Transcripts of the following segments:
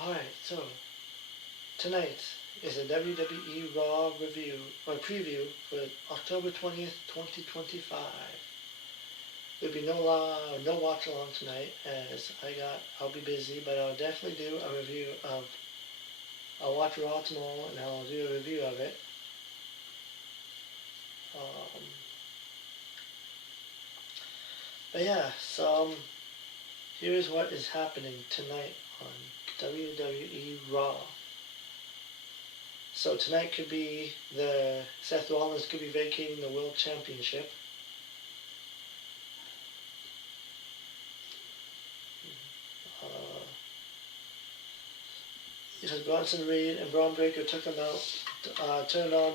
Alright, so tonight is a WWE Raw review or preview for October 20th, 2025. There'll be no watch along tonight as I'll be busy, but I'll definitely do a review of. I'll watch Raw tomorrow and I'll do a review of it. Um, but yeah, so here's what is happening tonight on WWE Raw. So tonight could be Seth Rollins could be vacating the World Championship. Because Bronson Reed and Braun Breaker took him out, turned on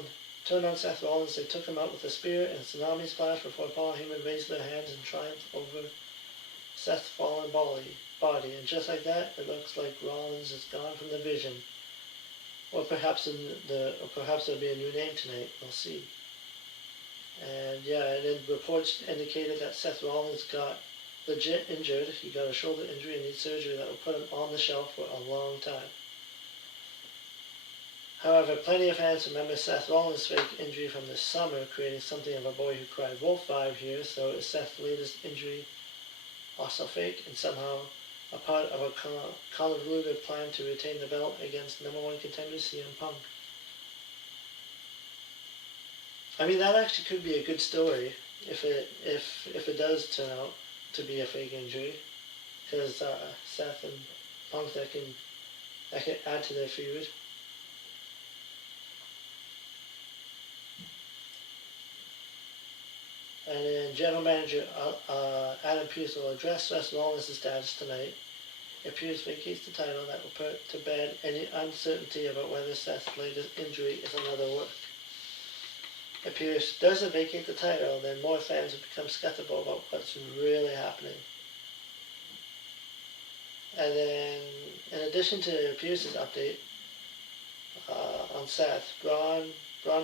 Seth Rollins. They took him out with a spear and tsunami splash before Paul Heyman raised their hands in triumph over Seth's fallen body. And just like that, it looks like Rollins is gone from the vision. Or perhaps there'll be a new name tonight. We'll see. And yeah, and then reports indicated that Seth Rollins got legit injured. He got a shoulder injury and needs surgery that will put him on the shelf for a long time. However, plenty of fans remember Seth Rollins' fake injury from this summer, creating something of a boy who cried wolf vibe here. So is Seth's latest injury also fake and somehow a part of a convoluted plan to retain the belt against number one contender CM Punk? I mean, that actually could be a good story if it does turn out to be a fake injury, because Seth and Punk that can add to their feud. And then General Manager Adam Pearce will address Seth Rollins' status tonight. If Pearce vacates the title, that will put to bed any uncertainty about whether Seth's latest injury is another work. If Pearce doesn't vacate the title, then more fans will become skeptical about what's really happening. And then, in addition to Pearce's update on Seth, Braun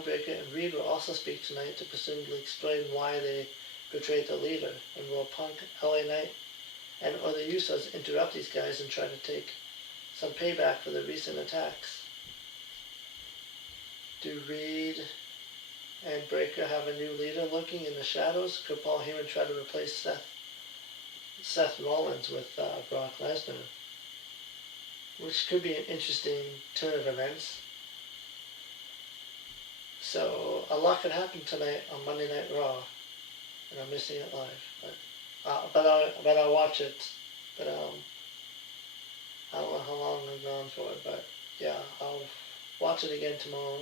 Breaker and Reed will also speak tonight to presumably explain why they betrayed the leader, and will Punk, LA Knight, and other Usos interrupt these guys and try to take some payback for the recent attacks. Do Reed and Breaker have a new leader lurking in the shadows? Could Paul Heyman try to replace Seth Rollins with Brock Lesnar? Which could be an interesting turn of events. So a lot could happen tonight on Monday Night Raw, and I'm missing it live. But I'll watch it. But I don't know how long I'm gone for. But yeah, I'll watch it again tomorrow,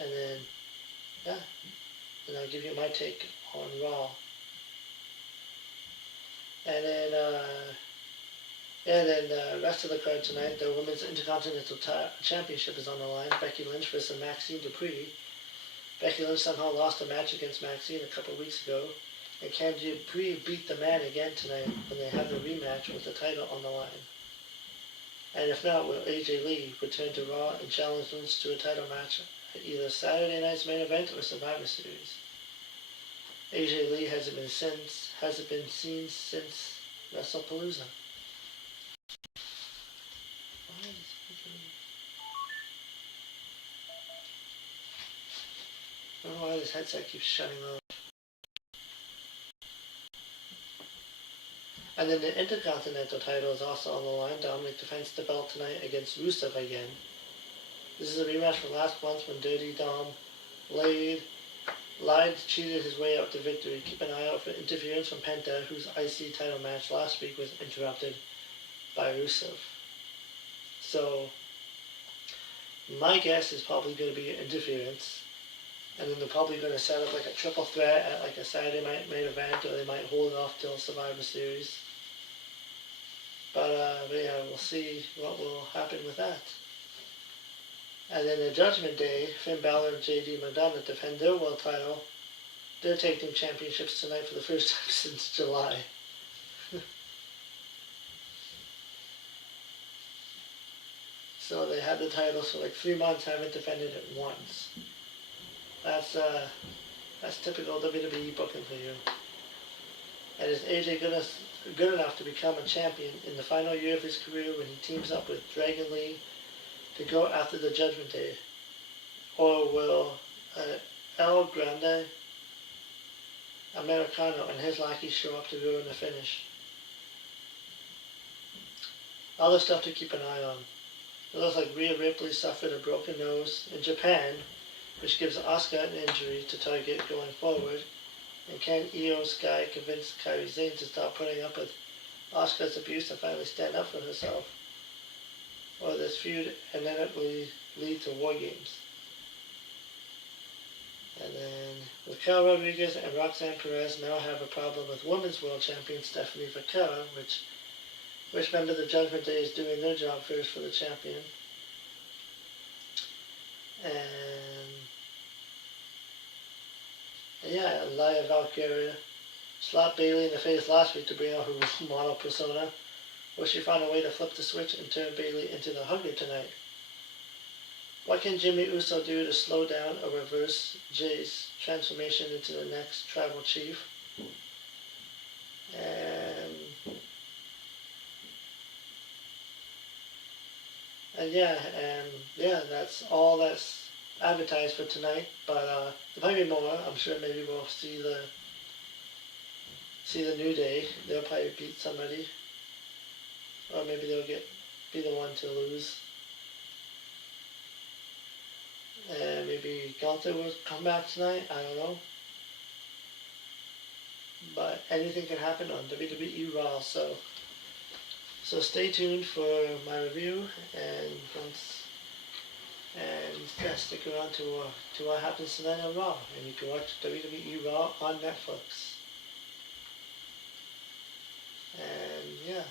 and then yeah, and I'll give you my take on Raw. And then the rest of the card tonight, the Women's Intercontinental Championship is on the line. Becky Lynch versus Maxine Dupree. Becky Lynch somehow lost a match against Maxine a couple of weeks ago. And can Dupree beat the man again tonight when they have the rematch with the title on the line? And if not, will AJ Lee return to Raw and challenge Lynch to a title match at either Saturday night's main event or Survivor Series? AJ Lee hasn't been seen since WrestlePalooza. I don't know why this headset keeps shutting off. And then the Intercontinental title is also on the line. Dominic defends the belt tonight against Rusev again. This is a rematch from last month when Dirty Dom cheated his way out to victory. Keep an eye out for interference from Penta, whose IC title match last week was interrupted by Rusev. So, my guess is probably going to be interference. And then they're probably going to set up like a triple threat at like a Saturday night main event, or they might hold it off till Survivor Series. But yeah, we'll see what will happen with that. And then the Judgment Day, Finn Balor and JD McDonagh defend their world title. They're taking championships tonight for the first time since July. So they had the titles for like 3 months, haven't defended it once. That's typical WWE booking for you. And is AJ gonna good enough to become a champion in the final year of his career when he teams up with Dragon Lee to go after the Judgment Day? Or will El Grande Americano and his lackeys show up to ruin the finish? Other stuff to keep an eye on. It looks like Rhea Ripley suffered a broken nose in Japan, which gives Asuka an injury to target going forward. And can Io Sky convince Kairi Sane to stop putting up with Asuka's abuse and finally stand up for herself? Or this feud inevitably lead to War Games? And then Raquel Rodriguez and Roxanne Perez now have a problem with Women's World Champion Stephanie Vaquera, which member of the Judgment Day is doing their job first for the champion. And yeah, Laya Valkyria slapped Bayley in the face last week to bring out her model persona. Will she find a way to flip the switch and turn Bayley into the hugger tonight? What can Jimmy Uso do to slow down or reverse Jay's transformation into the next tribal chief? And yeah, that's all that's advertised for tonight. But there might be more. I'm sure maybe we'll see the New Day. They'll probably beat somebody, or maybe they'll be the one to lose. And maybe Gunther will come back tonight. I don't know. But anything can happen on WWE Raw. So stay tuned for my review and stick around to what happens tonight on Raw. And you can watch WWE Raw on Netflix. And yeah.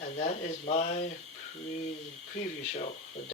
And that is my preview show for